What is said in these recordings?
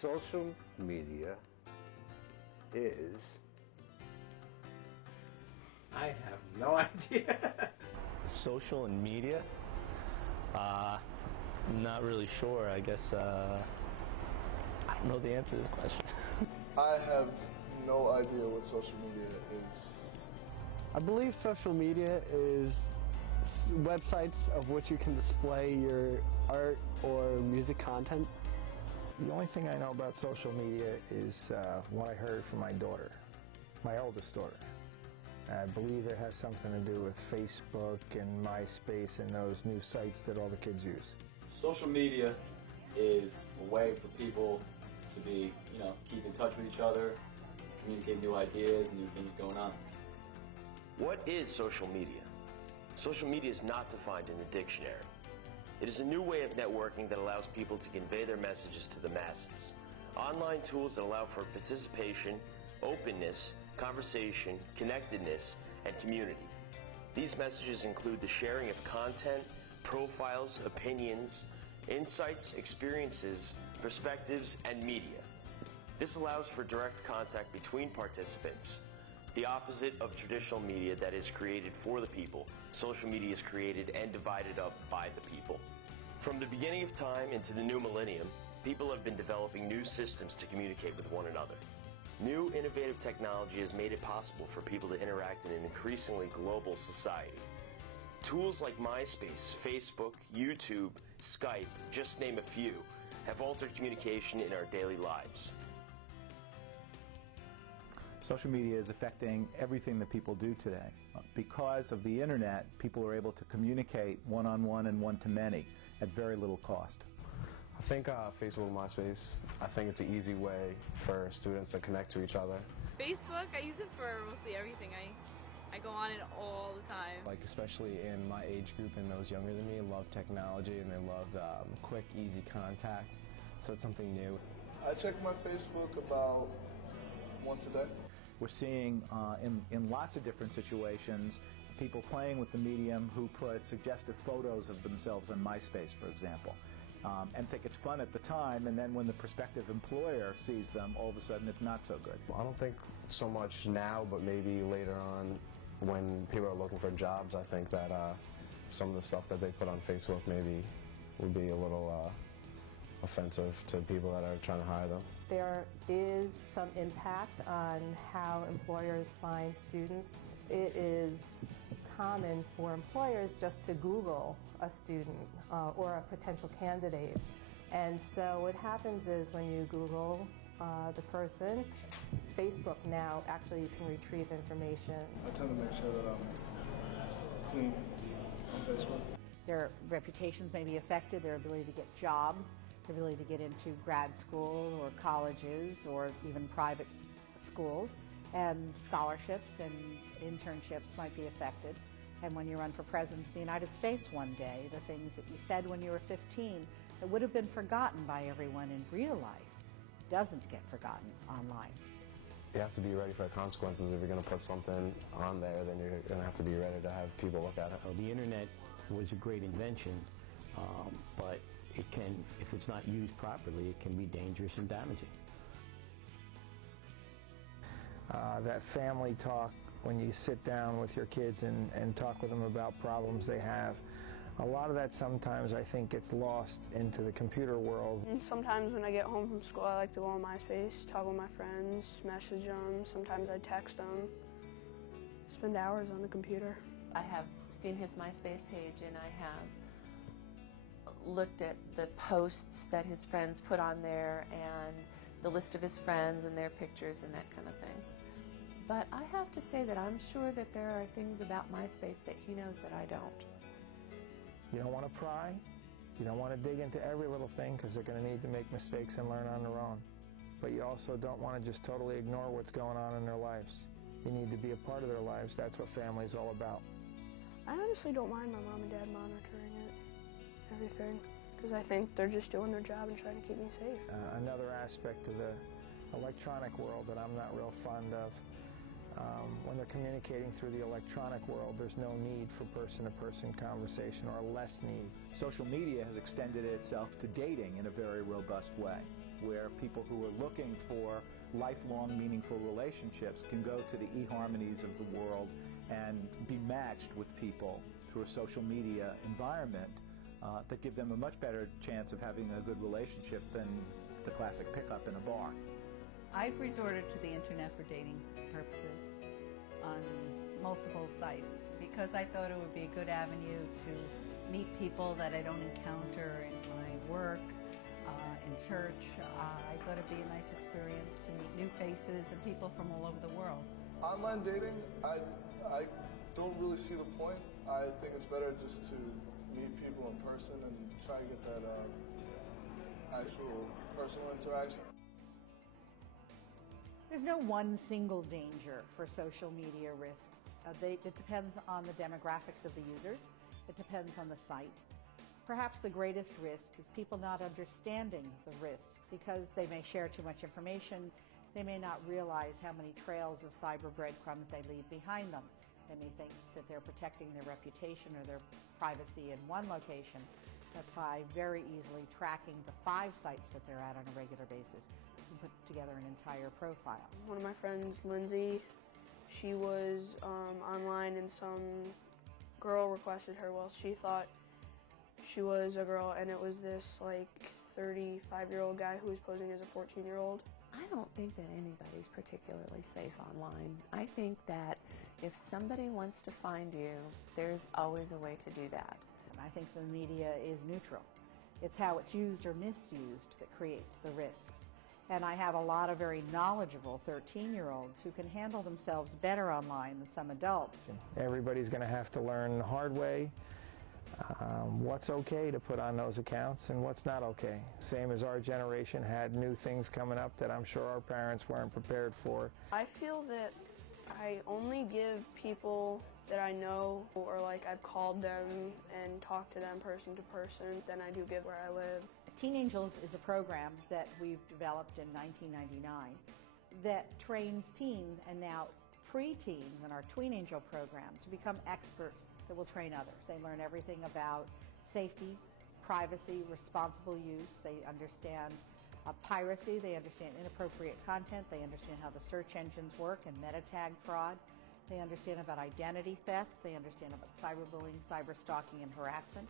Social media is... I have no idea. Social and media? Not really sure. I guess I don't know the answer to this question. I have no idea what social media is. I believe social media is websites of which you can display your art or music content. The only thing I know about social media is what I heard from my daughter, my oldest daughter. I believe it has something to do with Facebook and MySpace and those new sites that all the kids use. Social media is a way for people to be, keep in touch with each other, communicate new ideas, new things going on. What is social media? Social media is not defined in the dictionary. It is a new way of networking that allows people to convey their messages to the masses. Online tools that allow for participation, openness, conversation, connectedness, and community. These messages include the sharing of content, profiles, opinions, insights, experiences, perspectives, and media. This allows for direct contact between participants. The opposite of traditional media that is created for the people, social media is created and divided up by the people. From the beginning of time into the new millennium, people have been developing new systems to communicate with one another. New innovative technology has made it possible for people to interact in an increasingly global society. Tools like MySpace, Facebook, YouTube, Skype, just name a few, have altered communication in our daily lives. Social media is affecting everything that people do today. Because of the internet, people are able to communicate one-on-one and one-to-many at very little cost. I think Facebook and MySpace, I think it's an easy way for students to connect to each other. Facebook, I use it for mostly everything. I go on it all the time. Like especially in my age group and those younger than me love technology and they love quick, easy contact. So it's something new. I check my Facebook about once a day. We're seeing in lots of different situations people playing with the medium who put suggestive photos of themselves on MySpace, for example. And think it's fun at the time, and then when the prospective employer sees them, all of a sudden it's not so good. I don't think so much now, but maybe later on when people are looking for jobs, I think that some of the stuff that they put on Facebook maybe would be a little offensive to people that are trying to hire them. There is some impact on how employers find students. It is common for employers just to Google a student or a potential candidate. And so what happens is when you Google the person, Facebook now actually can retrieve information. I tend to make sure that I'm clean on Facebook. Their reputations may be affected, their ability to get jobs, their ability to get into grad school or colleges or even private schools. And scholarships and internships might be affected. And when you run for President of the United States one day, the things that you said when you were 15 that would have been forgotten by everyone in real life doesn't get forgotten online. You have to be ready for the consequences. If you're going to put something on there, then you're going to have to be ready to have people look at it. The internet was a great invention, but it can, if it's not used properly, it can be dangerous and damaging. That family talk, when you sit down with your kids and talk with them about problems they have, a lot of that sometimes I think gets lost into the computer world. And sometimes when I get home from school I like to go on MySpace, talk with my friends, message them, sometimes I text them, spend hours on the computer. I have seen his MySpace page and I have looked at the posts that his friends put on there and the list of his friends and their pictures and that kind of thing. But I have to say that I'm sure that there are things about MySpace that he knows that I don't. You don't want to pry. You don't want to dig into every little thing because they're going to need to make mistakes and learn on their own. But you also don't want to just totally ignore what's going on in their lives. You need to be a part of their lives. That's what family's all about. I honestly don't mind my mom and dad monitoring it, everything, because I think they're just doing their job and trying to keep me safe. Another aspect of the electronic world that I'm not real fond of, when they're communicating through the electronic world, there's no need for person-to-person conversation, or less need. Social media has extended itself to dating in a very robust way. where people who are looking for lifelong, meaningful relationships can go to the eHarmonies of the world and be matched with people through a social media environment that give them a much better chance of having a good relationship than the classic pickup in a bar. I've resorted to the internet for dating purposes on multiple sites because I thought it would be a good avenue to meet people that I don't encounter in my work, in church. I thought it'd be a nice experience to meet new faces and people from all over the world. Online dating, I don't really see the point. I think it's better just to meet people in person and try to get that actual personal interaction. There's no one single danger for social media risks. It depends on the demographics of the users. It depends on the site. Perhaps the greatest risk is people not understanding the risks because they may share too much information. They may not realize how many trails of cyber breadcrumbs they leave behind them. They may think that they're protecting their reputation or their privacy in one location, but by very easily tracking the 5 sites that they're at on a regular basis, you can put together an entire profile. One of my friends, Lindsay, she was online and some girl requested her. Well, she thought she was a girl, and it was this like 35-year-old guy who was posing as a 14-year-old. I don't think that anybody's particularly safe online. I think that if somebody wants to find you, there's always a way to do that. I think the media is neutral. It's how it's used or misused that creates the risks. And I have a lot of very knowledgeable 13-year-olds who can handle themselves better online than some adults. Everybody's going to have to learn the hard way what's okay to put on those accounts and what's not okay. Same as our generation had new things coming up that I'm sure our parents weren't prepared for. I feel that I only give people that I know, or like I've called them and talked to them person to person, than I do give where I live. Teen Angels is a program that we've developed in 1999 that trains teens and now preteens in our Tween Angel program to become experts that will train others. They learn everything about safety, privacy, responsible use. They understand piracy. They understand inappropriate content. They understand how the search engines work and meta tag fraud. They understand about identity theft. They understand about cyberbullying, cyberstalking, and harassment.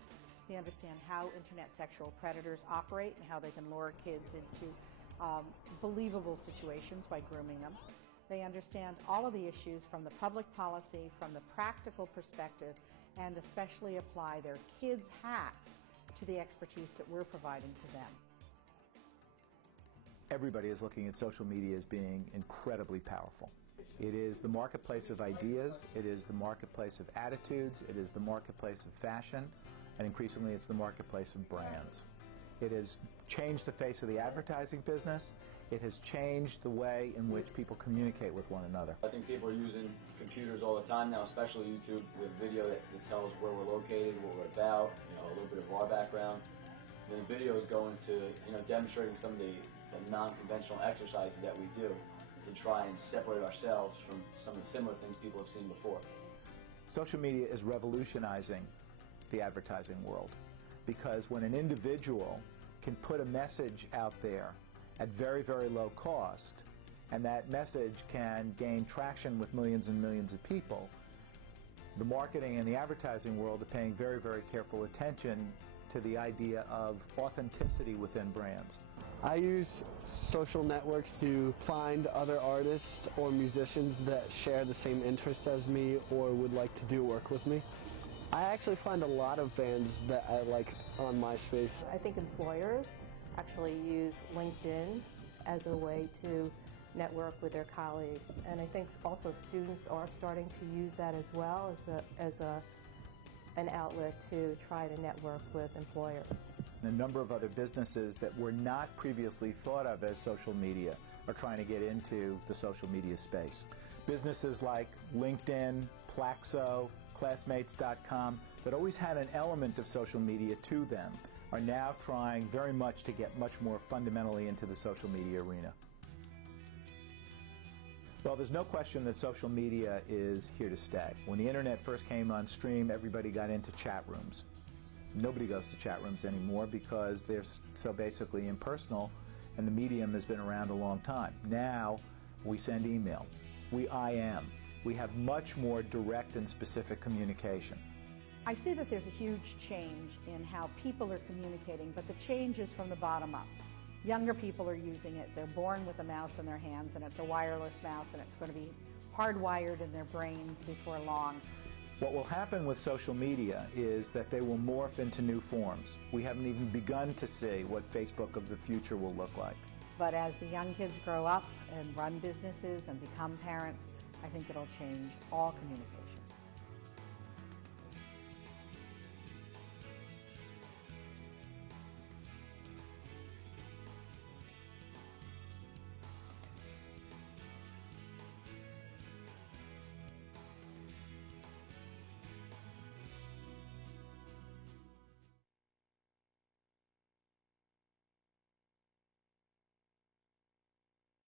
They understand how internet sexual predators operate and how they can lure kids into believable situations by grooming them. They understand all of the issues from the public policy, from the practical perspective, and especially apply their kids' hacks to the expertise that we're providing to them. Everybody is looking at social media as being incredibly powerful. It is the marketplace of ideas, it is the marketplace of attitudes, it is the marketplace of fashion, and increasingly it's the marketplace of brands. It has changed the face of the advertising business. It has changed the way in which people communicate with one another. I think people are using computers all the time now, especially YouTube, with video that tells us where we're located, what we're about, a little bit of our background. And the video is going to, demonstrating some of the non-conventional exercises that we do to try and separate ourselves from some of the similar things people have seen before. Social media is revolutionizing the advertising world because when an individual can put a message out there at very, very low cost, and that message can gain traction with millions and millions of people, the marketing and the advertising world are paying very, very careful attention to the idea of authenticity within brands. I use social networks to find other artists or musicians that share the same interests as me or would like to do work with me. I actually find a lot of bands that I like on MySpace. I think employers actually use LinkedIn as a way to network with their colleagues, and I think also students are starting to use that as well as an outlet to try to network with employers. A number of other businesses that were not previously thought of as social media are trying to get into the social media space. Businesses like LinkedIn, Plaxo, Classmates.com that always had an element of social media to them are now trying very much to get much more fundamentally into the social media arena. Well, there's no question that social media is here to stay. When the internet first came on stream, everybody got into chat rooms. Nobody goes to chat rooms anymore because they're so basically impersonal and the medium has been around a long time. Now we send email, we IM, we have much more direct and specific communication. I see that there's a huge change in how people are communicating, but the change is from the bottom up. Younger people are using it. They're born with a mouse in their hands, and it's a wireless mouse, and it's going to be hardwired in their brains before long. What will happen with social media is that they will morph into new forms. We haven't even begun to see what Facebook of the future will look like. But as the young kids grow up and run businesses and become parents, I think it'll change all communication.